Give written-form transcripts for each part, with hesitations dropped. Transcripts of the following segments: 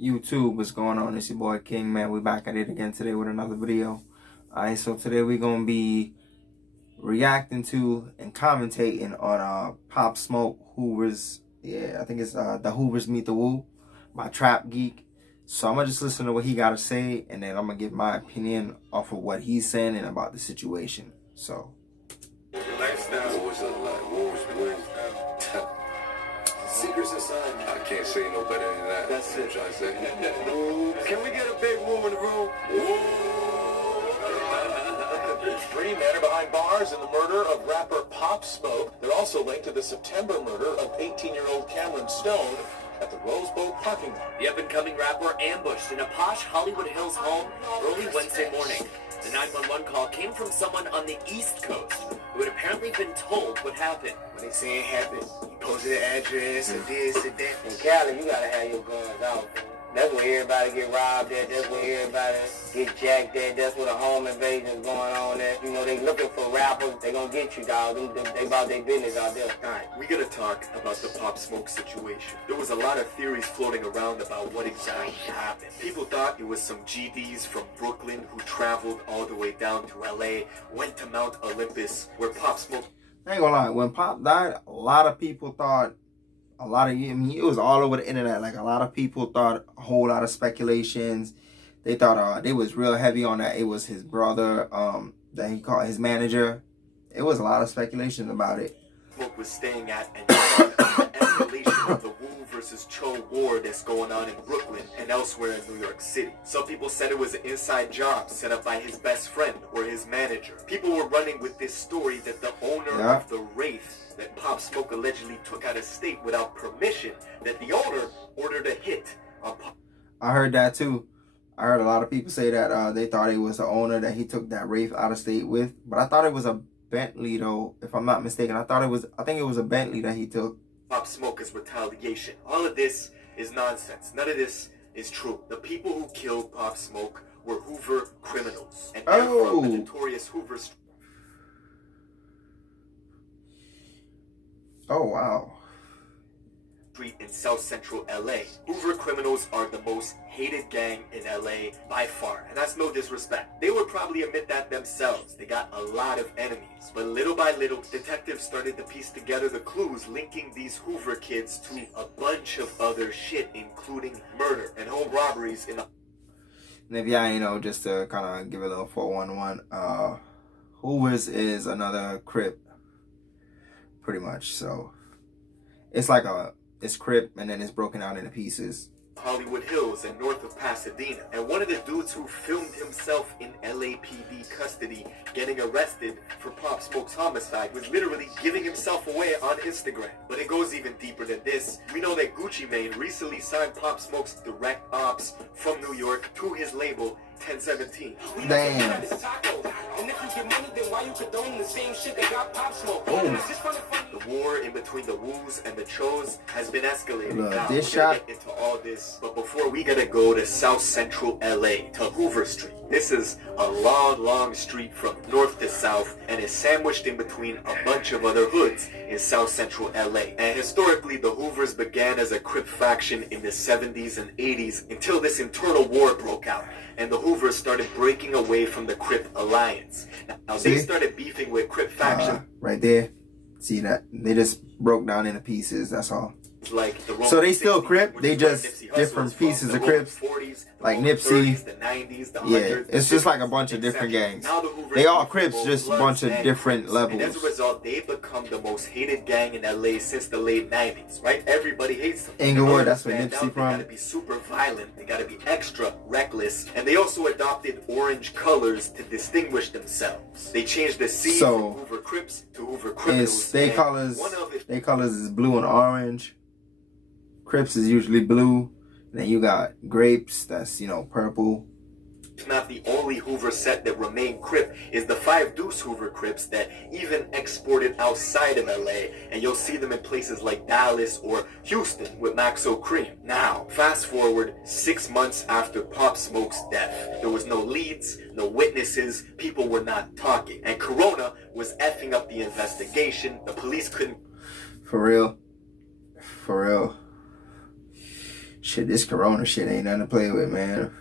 YouTube, what's going on? It's your boy King, man. We back at it again today with another video. Alright, so today we're gonna be reacting to and commentating on Pop Smoke Hoovers. Yeah, I think it's the Hoovers Meet the Woo by Trap Geek. So I'm gonna just listen to what he gotta say, and then I'm gonna give my opinion off of what he's saying and about the situation. So Secret Society. I can't say no better than that. That's it. Trying to say. Can we get a big woo in the room? Three men are behind bars in the murder of rapper Pop Smoke. They're also linked to the September murder of 18-year-old Cameron Stone at the Rose Bowl parking lot. The up-and-coming rapper ambushed in a posh Hollywood Hills home early Wednesday morning. The 911 call came from someone on the East Coast who had apparently been told what happened. When they say it happened, you posted an address and this and that. In Cali, you gotta have your guns out. That's where everybody get robbed at. That's where everybody get jacked at. That's where the home invasion is going on at. You know, they looking for rappers. They gonna get you, dog. They about their business out there. All right, we gotta talk about the Pop Smoke situation. There was a lot of theories floating around about what exactly happened. People thought it was some GDs from Brooklyn who traveled all the way down to LA, went to Mount Olympus, where Pop Smoke... I ain't gonna lie, when Pop died, a lot of people thought, it was all over the internet. Like, a lot of people thought a whole lot of speculations. They thought they was real heavy on that it was his brother, that he called his manager. It was a lot of speculation about it. Smoke was staying at and an escalation of the Wu versus Cho war that's going on in Brooklyn and elsewhere in New York City. Some people said it was an inside job set up by his best friend or his manager. People were running with this story that the owner of the Wraith that Pop Smoke allegedly took out of state without permission, that the owner ordered a hit on Pop. I heard that too. I heard a lot of people say that they thought it was the owner that he took that Wraith out of state with. But I thought it was a Bentley though, if I'm not mistaken. I think it was a Bentley that he took. Pop Smoke is retaliation. All of this is nonsense. None of this is true. The people who killed Pop Smoke were Hoover criminals. And they're from the notorious Hoover Street. Oh, wow. In South Central LA. Hoover criminals are the most hated gang in LA by far, and that's no disrespect. They would probably admit that themselves. They got a lot of enemies, but little by little, detectives started to piece together the clues linking these Hoover kids to a bunch of other shit, including murder and home robberies in the... And if y'all, just to kind of give it a little 411, Hoovers is another Crip, pretty much. So it's like it's Crip, and then it's broken out into pieces. Hollywood Hills and north of Pasadena. And one of the dudes who filmed himself in LAPD custody getting arrested for Pop Smoke's homicide was literally giving himself away on Instagram. But it goes even deeper than this. We know that Gucci Mane recently signed Pop Smoke's direct ops from New York to his label 1017. Damn. And if you get money, then why you condone the same shit that got Pop Smoke? The war in between the Woos and the Chos has been escalating. Now, this we're gonna get into all this, but before we gotta go to South Central LA, to Hoover Street. This is a long street from north to south and is sandwiched in between a bunch of other hoods in South Central LA. And historically, the Hoovers began as a Crip faction in the 70s and 80s until this internal war broke out and the Hoovers started breaking away from the Crip alliance. Now they started beefing with Crip faction. Right there. See that? They just broke down into pieces, that's all. Like the so they still Crip, they just different pieces of Crips, like Nipsey, the 90s, the 100s, it's just like a bunch of different gangs. They all Crips, just a bunch of different levels. And as a result, they've become the most hated gang in LA since the late 90s, right? Everybody hates them. Inglewood, that's where Nipsey from. They gotta be super violent, they gotta be extra reckless, and they also adopted orange colors to distinguish themselves. They changed the C from Hoover Crips to Hoover Criminals. Their colors is blue and orange. Crips is usually blue. And then you got grapes, that's, purple. Not the only Hoover set that remained Crip is the 5 Deuce Hoover Crips that even exported outside of LA, and you'll see them in places like Dallas or Houston with Maxo Cream. Now, fast forward 6 months after Pop Smoke's death. There was no leads, no witnesses, people were not talking, and Corona was effing up the investigation. The police couldn't For real. For real. Shit, this corona shit ain't nothing to play with, man.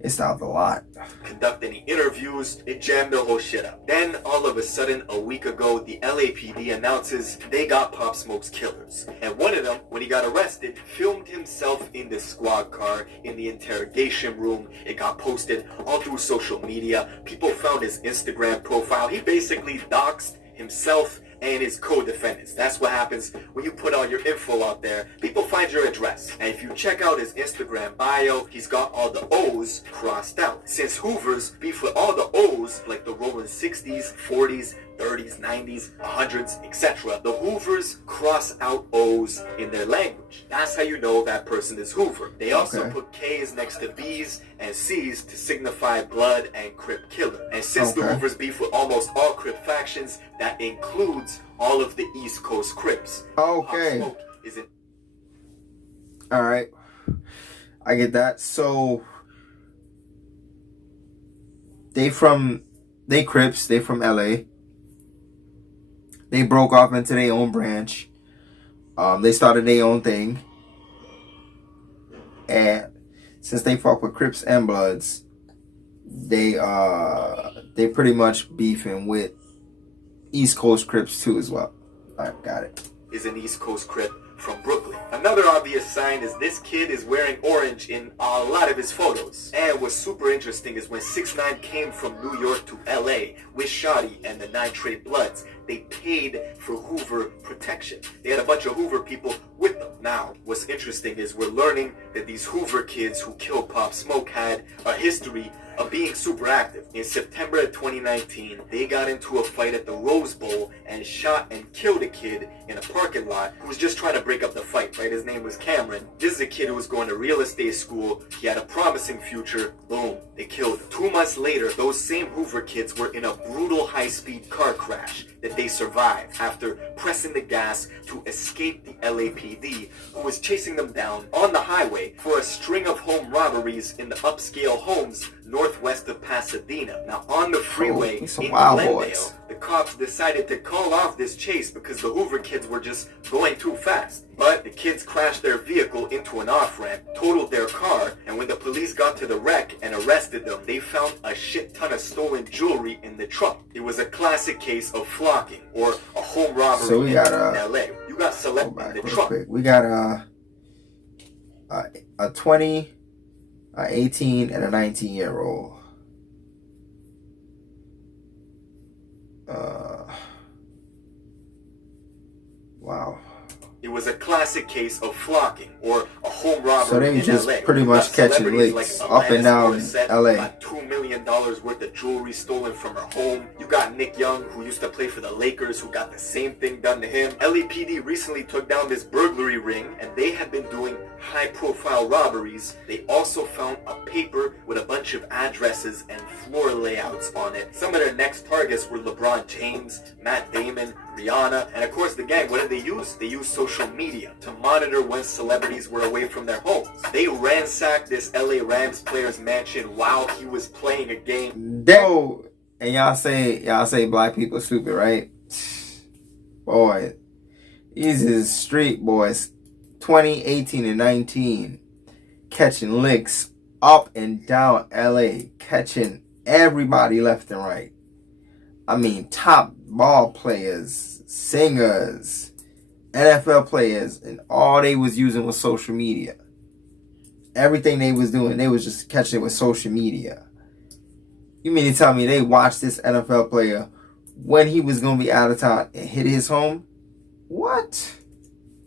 It stopped a lot. Conduct any interviews, it jammed the whole shit up. Then, all of a sudden, a week ago, the LAPD announces they got Pop Smoke's killers. And one of them, when he got arrested, filmed himself in the squad car in the interrogation room. It got posted all through social media. People found his Instagram profile. He basically doxed himself and his co-defendants. That's what happens when you put all your info out there. People find your address. And if you check out his Instagram bio, he's got all the O's crossed out. Since Hoovers beef with all the O's, like the Roman 60s, 40s, 30s, 90s, 100s, etc. The Hoovers cross out O's in their language. That's how you know that person is Hoover. They also put K's next to B's and C's to signify blood and Crip killer. And since the Hoovers beef with almost all Crip factions, that includes all of the East Coast Crips. Okay. Pop Smoke is in. All right. I get that. So they Crips, they from LA. They broke off into their own branch. They started their own thing. And since they fuck with Crips and Bloods, they pretty much beefing with East Coast Crips too as well. Alright, got it. Is an East Coast Crip from Brooklyn. Another obvious sign is this kid is wearing orange in a lot of his photos. And what's super interesting is when 6ix9ine came from New York to LA with Shotty and the 9 Trey Bloods, they paid for Hoover protection. They had a bunch of Hoover people with them. Now, what's interesting is we're learning that these Hoover kids who killed Pop Smoke had a history of being super active. In September of 2019, they got into a fight at the Rose Bowl and shot and killed a kid in a parking lot who was just trying to break up the fight, right? His name was Cameron. This is a kid who was going to real estate school. He had a promising future. Boom, they killed him. 2 months later, those same Hoover kids were in a brutal high-speed car crash that they survived after pressing the gas to escape the LAPD, who was chasing them down on the highway for a string of home robberies in the upscale homes northwest of Pasadena. Now, on the freeway in Glendale, the cops decided to call off this chase because the Hoover kids were just going too fast. But the kids crashed their vehicle into an off-ramp, totaled their car, and when the police got to the wreck and arrested them, they found a shit ton of stolen jewelry in the trunk. It was a classic case of flocking, or a home robbery in LA. You got selected in the trunk. Quick. We got a 20, a 18, and a 19-year-old. Wow. It was a classic case of flocking, or a home robbery so they in just LA. pretty much catching licks up and down LA. Got $2 million worth of jewelry stolen from her home. You got Nick Young, who used to play for the Lakers, who got the same thing done to him. LAPD recently took down this burglary ring, and they had been doing high-profile robberies. They also found a paper with a bunch of addresses and floor layouts on it. Some of their next targets were LeBron James, Matt Damon, Rihanna, and of course the gang. What did they use? They used social media to monitor when celebrities were away from their homes. They ransacked this LA Rams player's mansion while he was playing a game. Oh, and y'all say black people stupid, right? Boy, these is street boys, 20, 18, and 19, catching licks up and down LA, catching everybody left and right. I mean, top ball players, singers, NFL players, and all they was using was social media. Everything they was doing, they was just catching it with social media. You mean to tell me they watched this NFL player when he was going to be out of town and hit his home? What?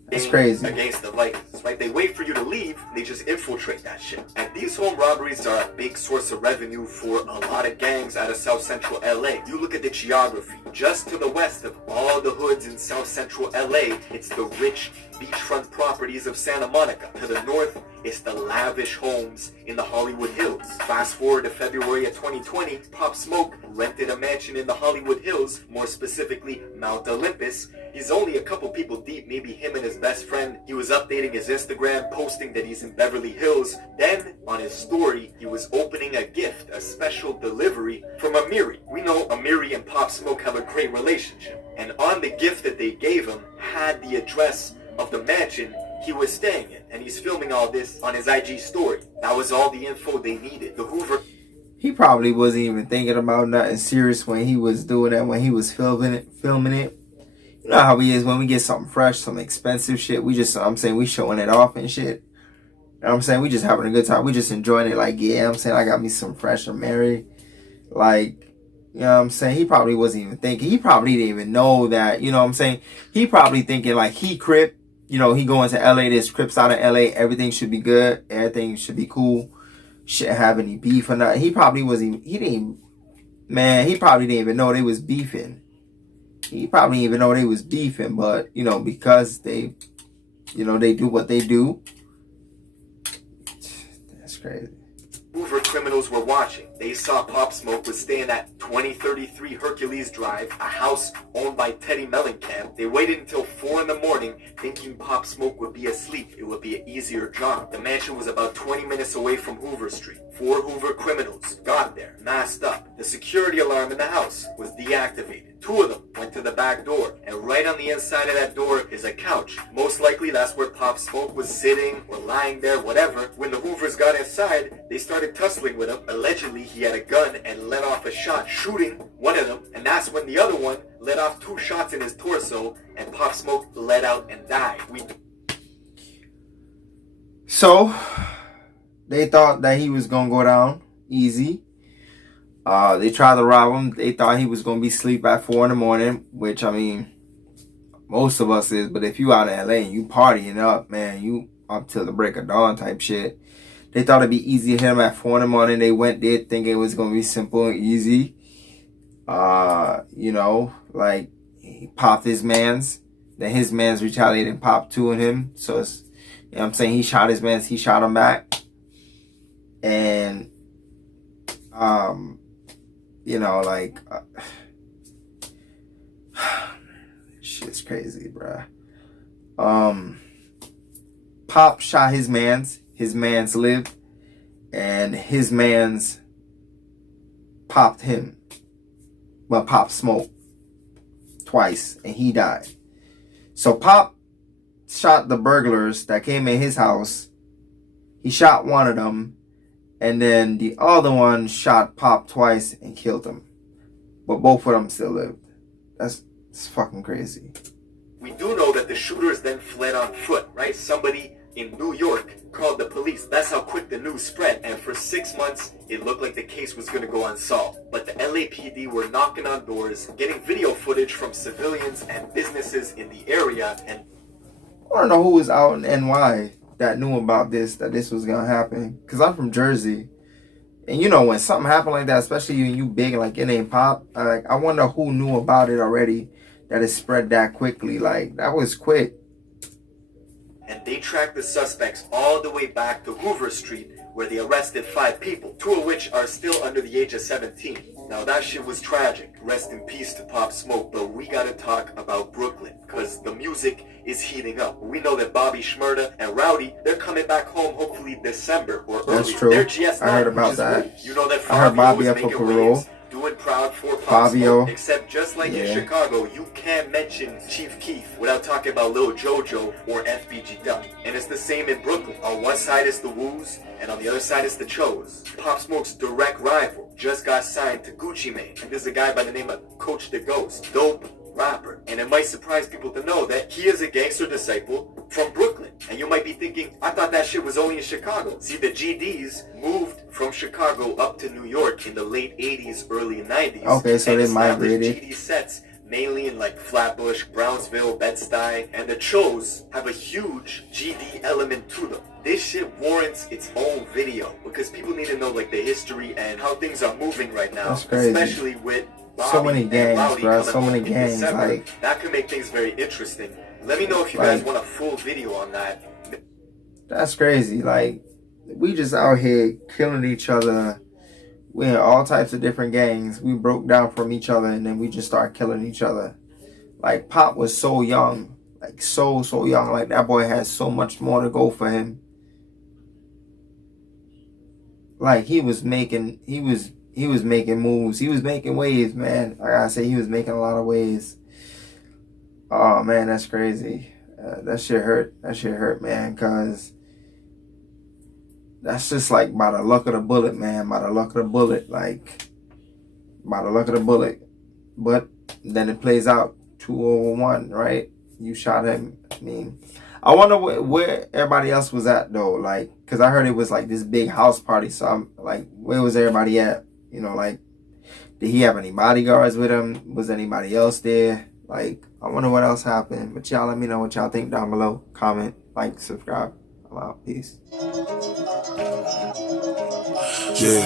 That's crazy. Against the Vikings, right? They wait for you to leave, they just infiltrate that shit. And these home robberies are a big source of revenue for a lot of gangs out of South Central LA. You look at the geography. Just to the west of all the hoods in South Central LA, it's the rich beachfront properties of Santa Monica. To the north, it's the lavish homes in the Hollywood Hills. Fast forward to February of 2020, Pop Smoke rented a mansion in the Hollywood Hills, more specifically Mount Olympus. He's only a couple people deep, maybe him and his best friend. He was updating his Instagram, posting that he's in Beverly Hills. Then, on his story, he was opening a gift, a special delivery from Amiri. We know Amiri and Pop Smoke have a great relationship. And on the gift that they gave him, had the address of the mansion he was staying in, and he's filming all this on his IG story. That was all the info they needed. The Hoover... He probably wasn't even thinking about nothing serious when he was doing that, when he was filming it. You know how he is when we get something fresh, some expensive shit. We just, I'm saying, we showing it off and shit. You know what I'm saying? We just having a good time. We just enjoying it. Like, yeah, I'm saying, I got me some fresh and Mary. Like, you know what I'm saying? He probably wasn't even thinking. He probably didn't even know that, you know what I'm saying? He probably thinking like he Crip. You know, he going to LA. There's Crips out of LA. Everything should be good. Everything should be cool. Shouldn't have any beef or nothing. He probably wasn't even, he probably didn't even know they was beefing. He probably didn't even know they was beefing, but, you know, because they, you know, they do what they do. That's crazy. Hoover criminals were watching. They saw Pop Smoke was staying at 2033 Hercules Drive, a house owned by Teddy Mellencamp. They waited until 4 in the morning, thinking Pop Smoke would be asleep. It would be an easier job. The mansion was about 20 minutes away from Hoover Street. 4 Hoover criminals got there, masked up. The security alarm in the house was deactivated. 2 of them went to the back door, and right on the inside of that door is a couch. Most likely that's where Pop Smoke was sitting or lying there, whatever. When the Hoovers got inside, they started tussling with him. Allegedly, he had a gun and let off a shot, shooting one of them, and that's when the other one let off 2 shots in his torso, and Pop Smoke let out and died. So, they thought that he was going to go down easy. They tried to rob him. They thought he was going to be asleep at 4 in the morning, which, I mean, most of us is. But if you out in LA and you partying up, man, you up till the break of dawn type shit. They thought it'd be easy to hit him at 4 in the morning. They went there thinking it was going to be simple and easy. You know, like, he popped his mans. Then his mans retaliated and popped 2 of him. So, it's, you know what I'm saying? He shot his mans. He shot him back. And, you know, like, shit's crazy, bruh. Pop shot his mans. His mans lived. And his mans popped him. Well, Pop Smoke twice. And he died. So Pop shot the burglars that came in his house. He shot one of them. And then the other one shot Pop twice and killed him. But both of them still lived. That's fucking crazy. We do know that the shooters then fled on foot, right? Somebody in New York called the police. That's how quick the news spread. And for 6 months, it looked like the case was going to go unsolved. But the LAPD were knocking on doors, getting video footage from civilians and businesses in the area. And I want to know who was out in NY that knew about this, that this was gonna happen. Cause I'm from Jersey, and you know when something happened like that, especially when you big and like it ain't Pop, like I wonder who knew about it already, that it spread that quickly. Like that was quick. And they tracked the suspects all the way back to Hoover Street, where they arrested 5 people, 2 of which are still under the age of 17. Now that shit was tragic. Rest in peace to Pop Smoke, but we gotta talk about Brooklyn, cause the music is heating up. We know that Bobby Shmurda and Rowdy, they're coming back home hopefully December or early. That's true. They're GS9, I heard about that. You know that I heard Bobby up for parole. Doing proud for Pop Fabio. Smoke, except just like in Chicago, you can't mention Chief Keef without talking about Lil Jojo or FBG Duck. And it's the same in Brooklyn. On one side is the Woos, and on the other side is the Chos. Pop Smoke's direct rival just got signed to Gucci Mane. And there's a guy by the name of Coach the Ghost. Dope rapper. And it might surprise people to know that he is a gangster disciple from Brooklyn. And you might be thinking, I thought that shit was only in Chicago. See, the GDs moved from Chicago up to New York in the late 80s, early 90s. Okay, so they migrated. GD sets mainly in like Flatbush, Brownsville, Bed-Stuy, and the Chos have a huge GD element to them. This shit warrants its own video because people need to know like the history and how things are moving right now. That's crazy. Especially with Bobby so many gangs, bro. So many gangs. December. Like that could make things very interesting. Let me know if you guys want a full video on that. That's crazy. Like we just out here killing each other. We in all types of different gangs. We broke down from each other and then we just start killing each other. Like Pop was so young. Like so young. Like that boy has so much more to go for him. Like he was making moves. He was making waves, man. Like I say, he was making a lot of waves. Oh man, that's crazy. That shit hurt. That shit hurt, man. Cause that's just like by the luck of the bullet, man. By the luck of the bullet, like by the luck of the bullet. But then it plays out 2-1, right? You shot him. I mean, I wonder where everybody else was at though. Like, cause I heard it was like this big house party. So I'm like, where was everybody at? You know, like, did he have any bodyguards with him? Was anybody else there? Like, I wonder what else happened. But y'all let me know what y'all think down below. Comment, like, subscribe. I'm out. Peace. Yeah.